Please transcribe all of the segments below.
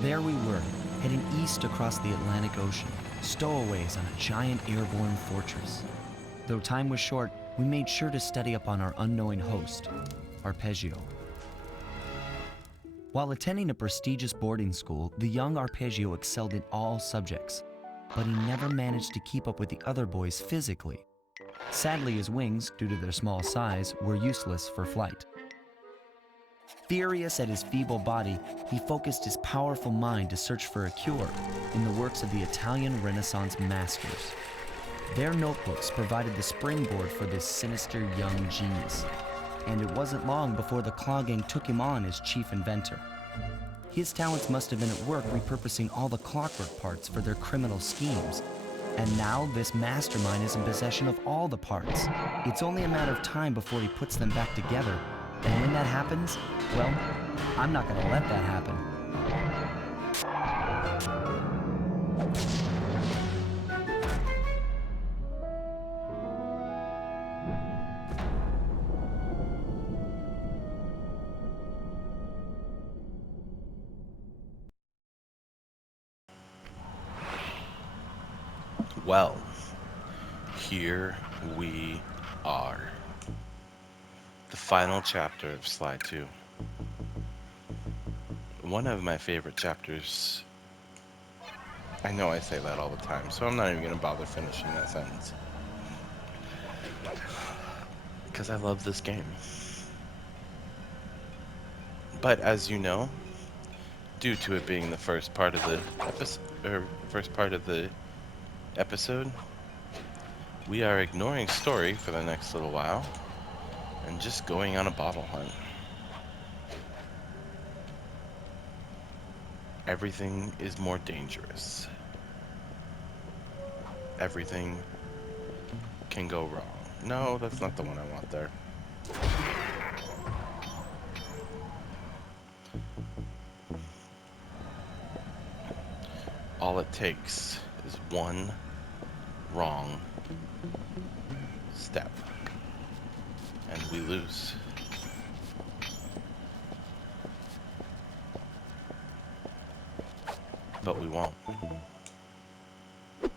There we were, heading east across the Atlantic Ocean, stowaways on a giant airborne fortress. Though time was short, we made sure to study up on our unknowing host, Arpeggio. While attending a prestigious boarding school, the young Arpeggio excelled in all subjects, but he never managed to keep up with the other boys physically. Sadly, his wings, due to their small size, were useless for flight. Furious at his feeble body, he focused his powerful mind to search for a cure in the works of the Italian Renaissance masters. Their notebooks provided the springboard for this sinister young genius, and it wasn't long before the Claw Gang took him on as chief inventor. His talents must have been at work repurposing all the clockwork parts for their criminal schemes. And now this mastermind is in possession of all the parts. It's only a matter of time before he puts them back together. And when that happens, well, I'm not gonna let that happen. Well, here we are. The final chapter of Sly 2. One of my favorite chapters. I know I say that all the time, so I'm not even going to bother finishing that sentence. Because I love this game. But as you know, due to it being the first part of the episode, we are ignoring story for the next little while and just going on a bottle hunt. Everything is more dangerous. Everything can go wrong. No, that's not the one I want there. All it takes is one wrong step, and we lose. But we won't. We'll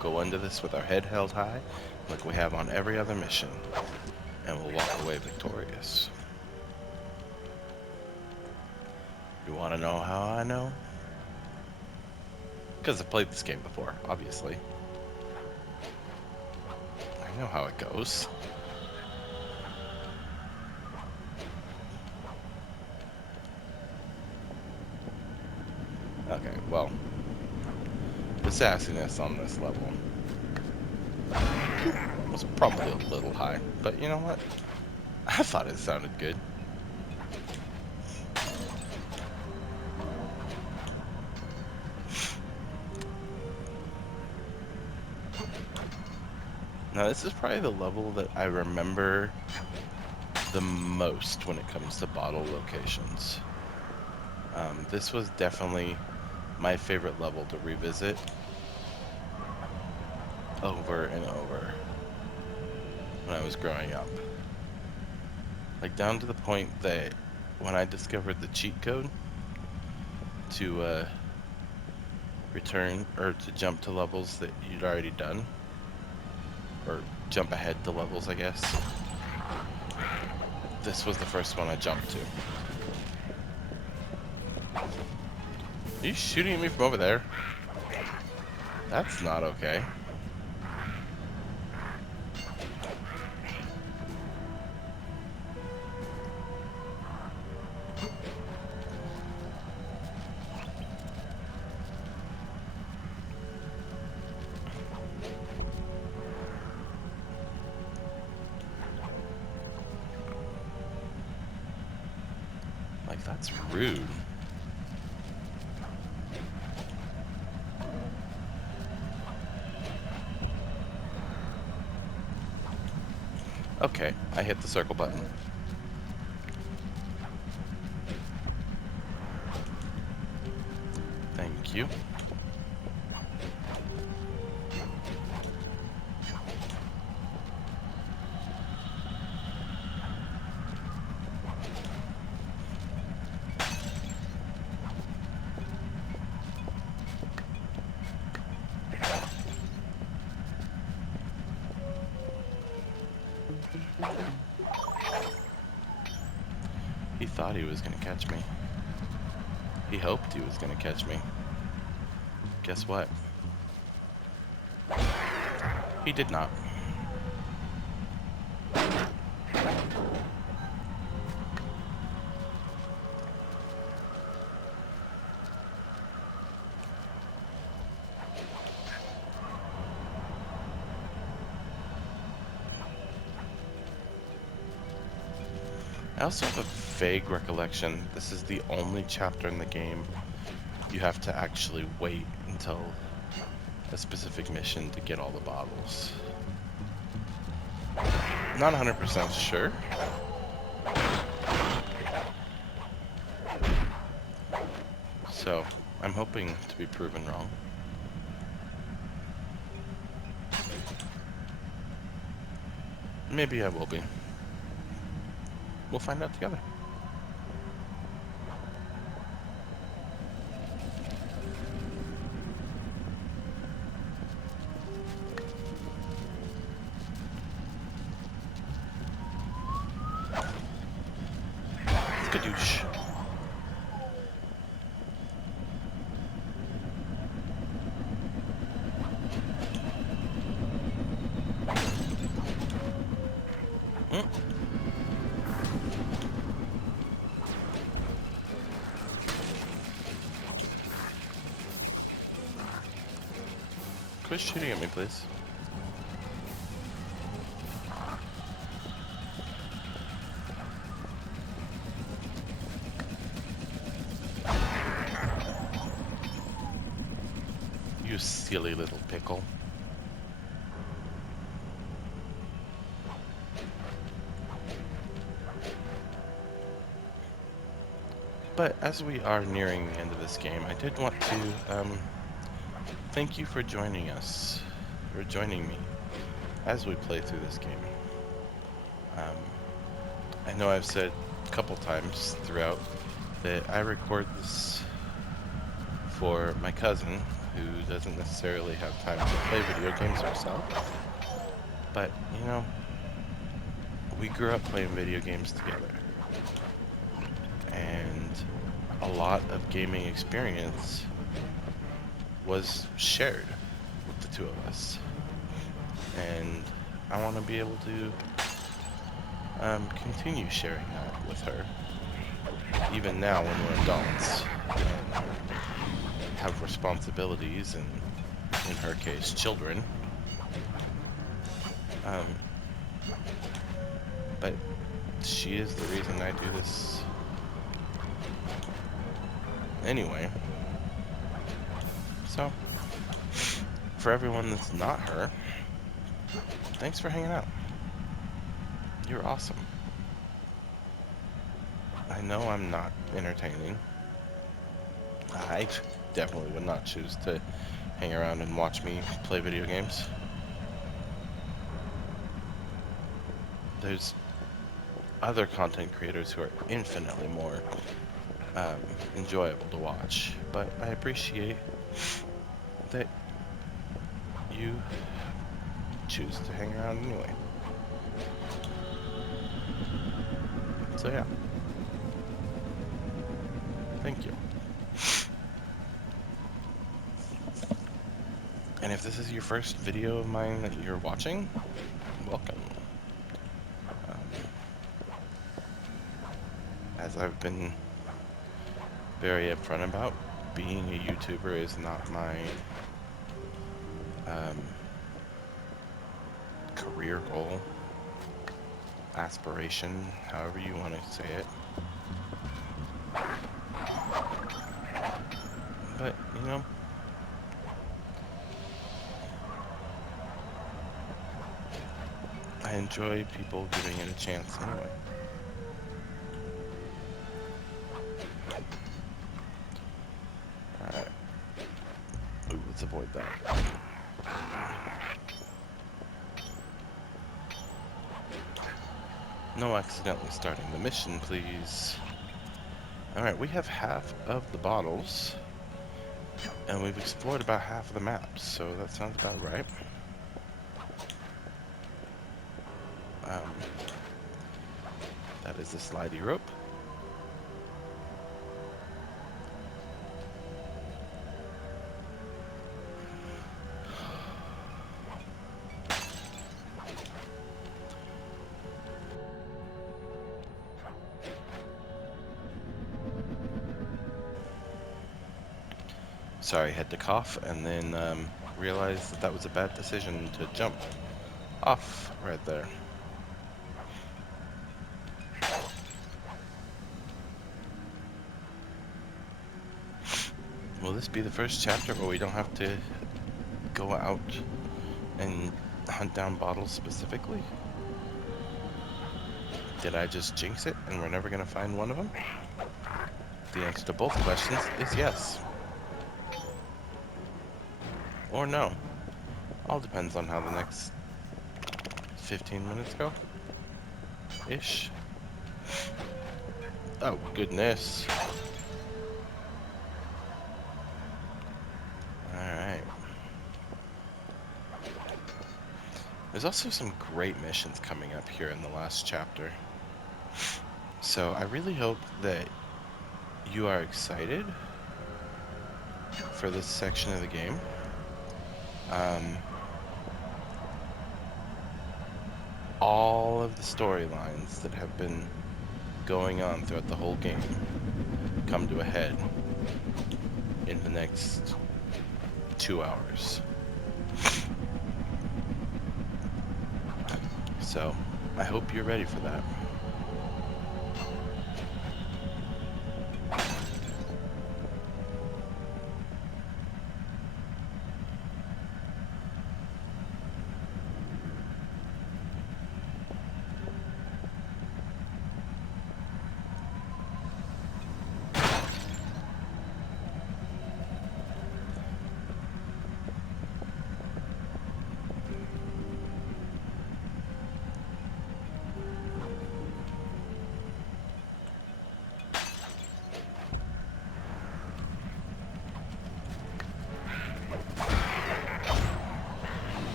go into this with our head held high, like we have on every other mission, and we'll walk away victorious. You want to know how I know? Because I've played this game before, obviously. I know how it goes. Okay, well, the sassiness on this level was probably a little high, but you know what? I thought it sounded good. Now this is probably the level that I remember the most when it comes to bottle locations. This was definitely my favorite level to revisit over and over when I was growing up. Like down to the point that when I discovered the cheat code to return or to jump to levels that you'd already done, or jump ahead to levels, I guess, this was the first one I jumped to. Are you shooting at me from over there? That's not okay. Like, that's rude. Okay, I hit the circle button. Thank you. He thought he was gonna catch me. He hoped he was gonna catch me. Guess what? He did not. I also have a vague recollection. This is the only chapter in the game you have to actually wait until a specific mission to get all the bottles. Not 100% sure. So, I'm hoping to be proven wrong. Maybe I will be. We'll find out together. Skadoosh. Mm. Quit shooting at me, please. You silly little pickle. But as we are nearing the end of this game, I did want to thank you for joining us, or joining me, as we play through this game. I know I've said a couple times throughout that I record this for my cousin, who doesn't necessarily have time to play video games herself. But, you know, we grew up playing video games together. And a lot of gaming experience was shared with the two of us. And I want to be able to continue sharing that with her, even now when we're adults and have responsibilities and, in her case, children. But she is the reason I do this anyway. So, for everyone that's not her, thanks for hanging out. You're awesome. I know I'm not entertaining. I definitely would not choose to hang around and watch me play video games. There's other content creators who are infinitely more enjoyable to watch, but I appreciate that you choose to hang around anyway. So yeah, thank you. And if this is your first video of mine that you're watching, welcome. As I've been very upfront about, being a YouTuber is not my career goal, aspiration, however you want to say it. But, you know, I enjoy people giving it a chance anyway. Alright. Ooh, let's avoid that. No accidentally starting the mission, please. Alright, we have half of the bottles, and we've explored about half of the maps, so that sounds about right. That is the slidey rope. Sorry, had to cough, and then realized that that was a bad decision to jump off right there. Will this be the first chapter where we don't have to go out and hunt down bottles specifically? Did I just jinx it and we're never going to find one of them? The answer to both questions is yes. Or no. All depends on how the next 15 minutes go. Ish. Oh, goodness. Alright. There's also some great missions coming up here in the last chapter. So I really hope that you are excited for this section of the game. All of the storylines that have been going on throughout the whole game come to a head in the next 2 hours. So I hope you're ready for that.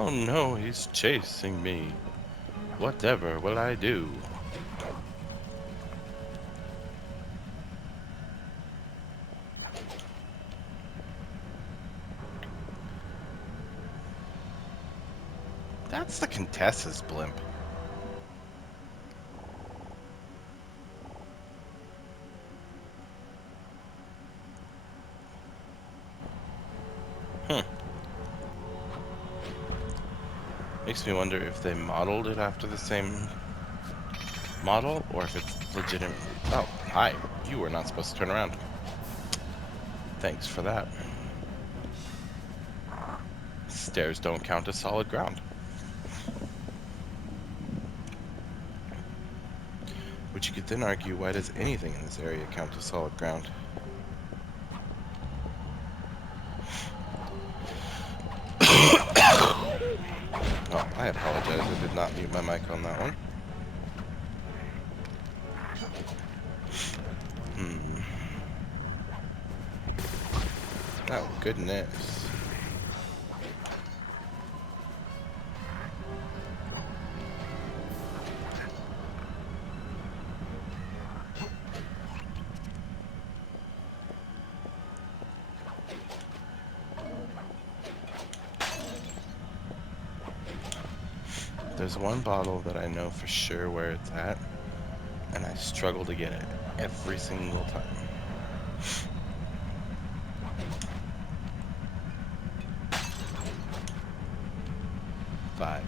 Oh no, he's chasing me. Whatever will I do? That's the Contessa's blimp. Makes me wonder if they modeled it after the same model, or if it's legitimate. Oh, hi. You were not supposed to turn around. Thanks for that. Stairs don't count as solid ground. Which you could then argue, why does anything in this area count as solid ground? Oh, I apologize. I did not mute my mic on that one. Oh, goodness. There's one bottle that I know for sure where it's at, and I struggle to get it every single time. Five.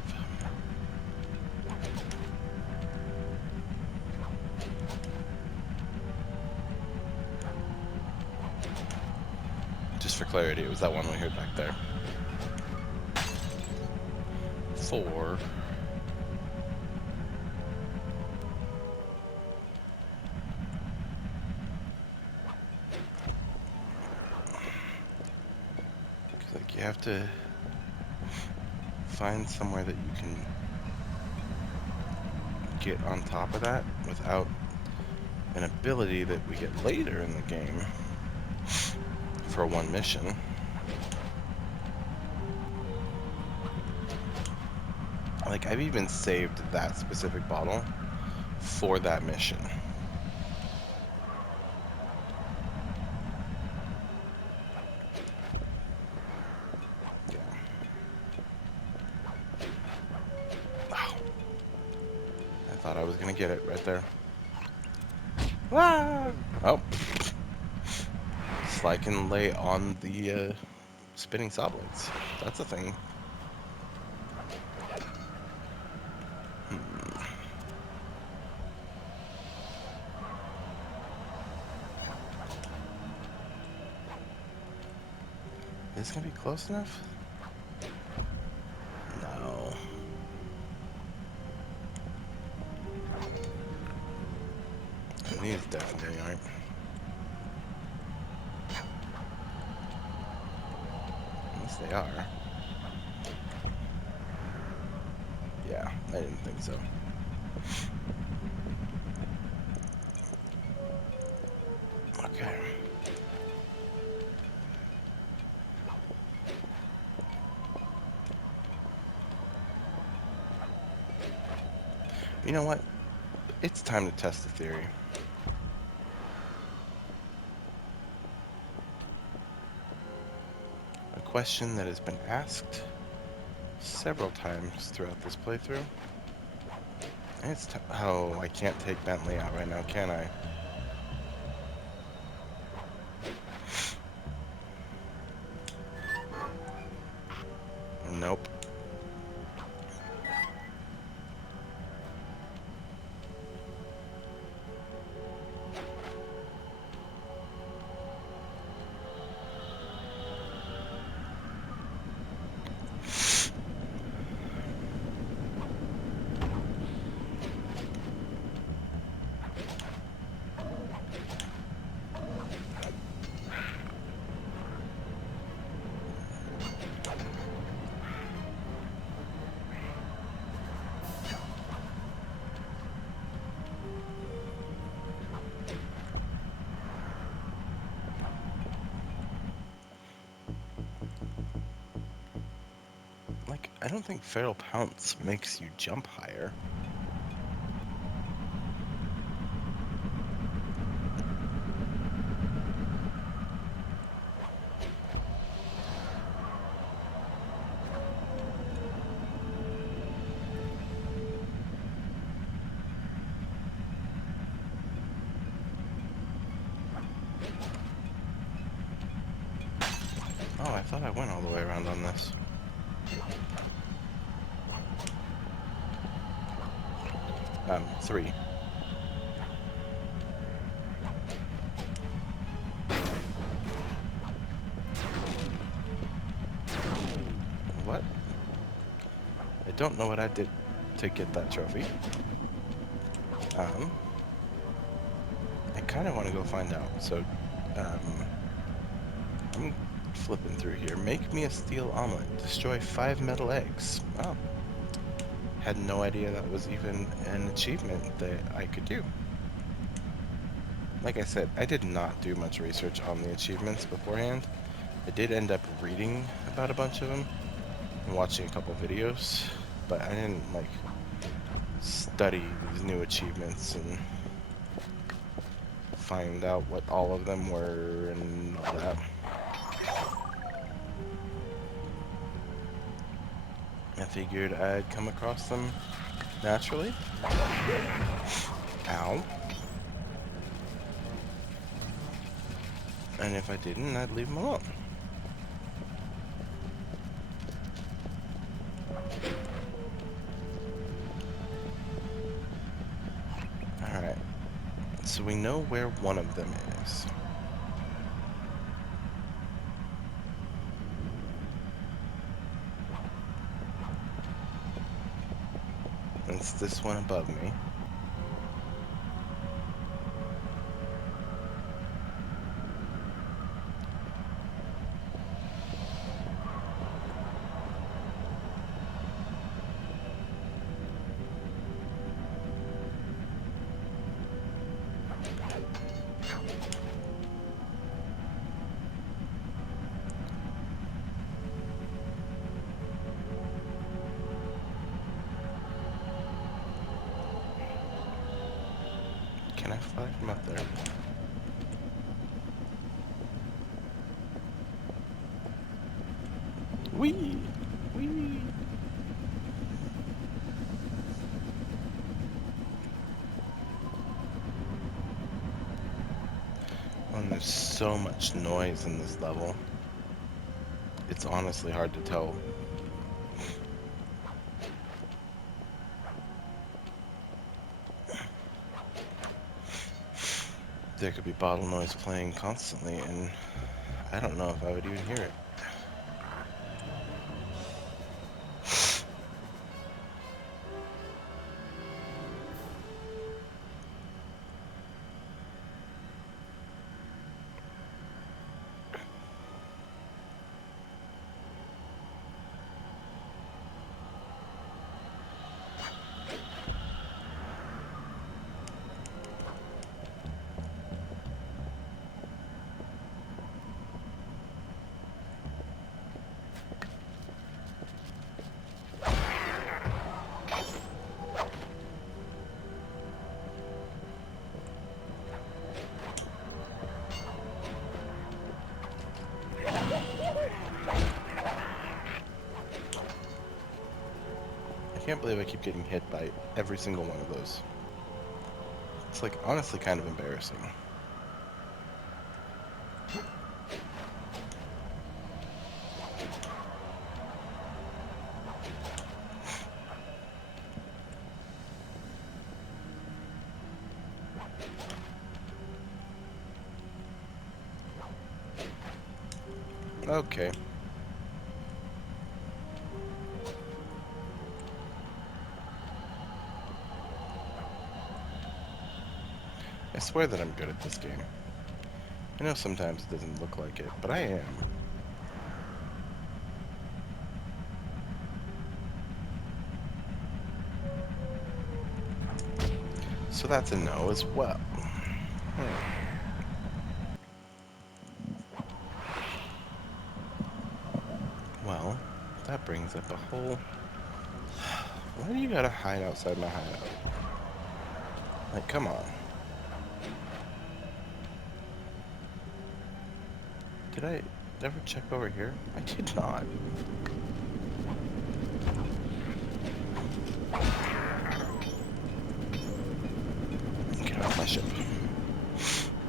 Just for clarity, it was that one we heard back there. 4. Like, you have to find somewhere that you can get on top of that without an ability that we get later in the game for one mission. Like, I've even saved that specific bottle for that mission. Yeah. Wow. I thought I was gonna get it right there. Ah! Oh. Sly can lay on the spinning saw blades. That's a thing. Is this gonna be close enough? No. And these definitely aren't. Yes, they are. Yeah, I didn't think so. Okay. You know what? It's time to test the theory. A question that has been asked several times throughout this playthrough. And it's oh, I can't take Bentley out right now, can I? Nope. Like, I don't think Feral Pounce makes you jump higher. Oh, I thought I went all the way around on this. Three. What? I don't know what I did to get that trophy. I kind of want to go find out. So, I'm flipping through here. Make me a steel omelet. Destroy 5 metal eggs. Wow. Had no idea that was even an achievement that I could do. Like I said, I did not do much research on the achievements beforehand. I did end up reading about a bunch of them and watching a couple videos, but I didn't like study these new achievements and find out what all of them were and all that. I figured I'd come across them naturally. Ow. And if I didn't, I'd leave them alone. Alright. So we know where one of them is. It's this one above me. fly from up there? Whee! Whee! And there's so much noise in this level. It's honestly hard to tell. There could be bottle noise playing constantly, and I don't know if I would even hear it. I can't believe I keep getting hit by every single one of those. It's like honestly kind of embarrassing. Okay. I swear that I'm good at this game. I know sometimes it doesn't look like it, but I am. So that's a no as well. Well, that brings up a whole... Why do you gotta hide outside my hideout? Like, come on. Did I ever check over here? I did not. Get off my ship.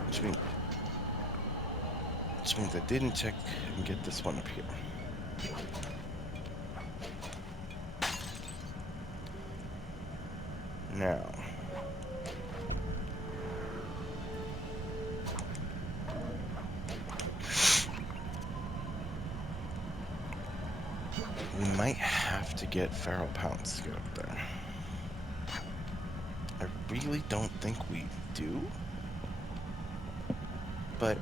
Which means I didn't check and get this one up here. Now. We might have to get feral pounce to get up there. I really don't think we do. But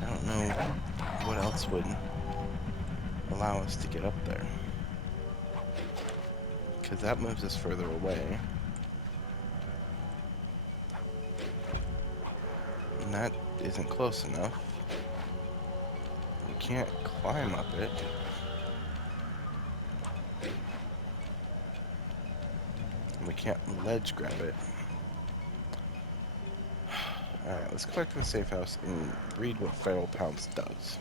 I don't know what else would allow us to get up there. Because that moves us further away. And that isn't close enough. We can't climb up it. And we can't ledge grab it. Alright, let's go back to the safe house and read what feral pounce does.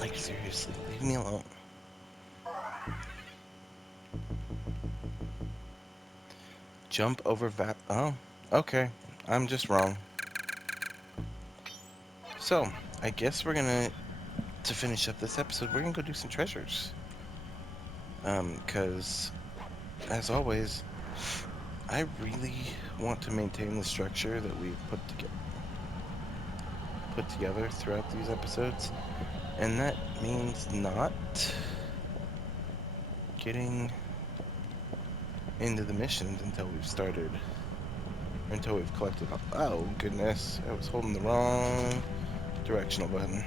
Like, seriously, leave me alone. Jump over oh, okay. I'm just wrong. So, I guess we're gonna, to finish up this episode, we're gonna go do some treasures. Cause, as always, I really want to maintain the structure that we've put together. put together throughout these episodes, and that means not getting into the missions until we've started, until we've collected all. Oh goodness, I was holding the wrong directional button.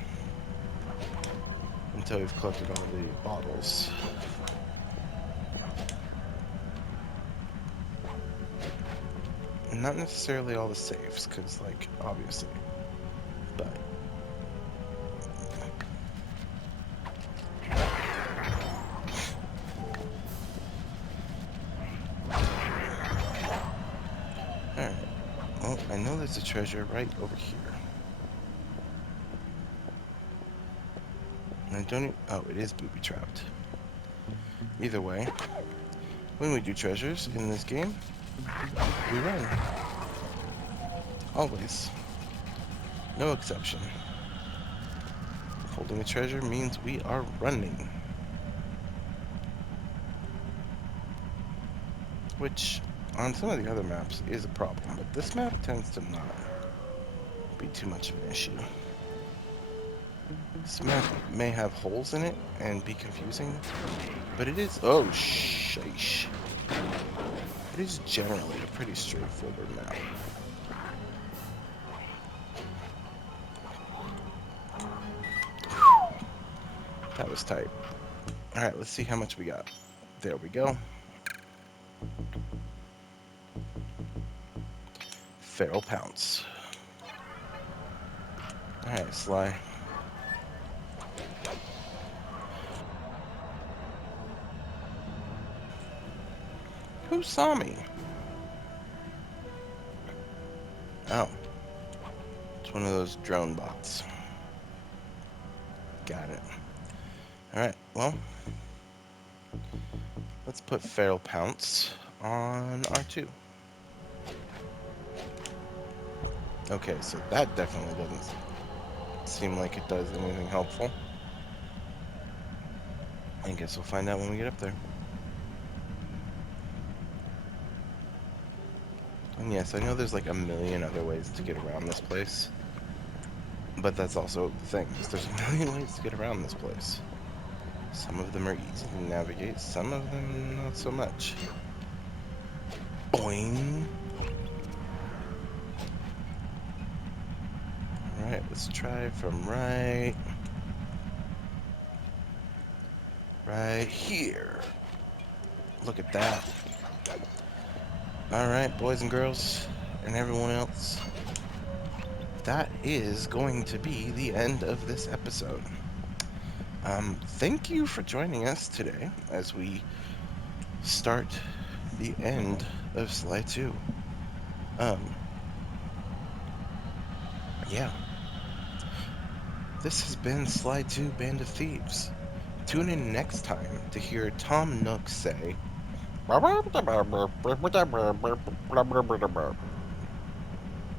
Until we've collected all the bottles. And not necessarily all the saves, because, like, obviously. But alright. Well, I know there's a treasure right over here. And I don't even... Oh, it is booby-trapped. Either way, when we do treasures in this game, we run. Always. No exception. Holding a treasure means we are running. Which, on some of the other maps, is a problem. But this map tends to not be too much of an issue. This map may have holes in it and be confusing, but it is... Oh, sheesh. It is generally a pretty straightforward map. That was tight. Alright, let's see how much we got. There we go. Feral Pounce. Alright, Sly. Who saw me? Oh. It's one of those drone bots. Got it. Alright, well. Let's put Feral Pounce on R2. Okay, so that definitely doesn't seem like it does anything helpful. I guess we'll find out when we get up there. And yes, I know there's like a million other ways to get around this place. But that's also the thing, is there's a million ways to get around this place. Some of them are easy to navigate, some of them not so much. Boing! Alright, let's try from right here. Look at that. Alright, boys and girls, and everyone else. That is going to be the end of this episode. Thank you for joining us today as we start the end of Sly 2. Yeah. This has been Sly 2 Band of Thieves. Tune in next time to hear Tom Nook say...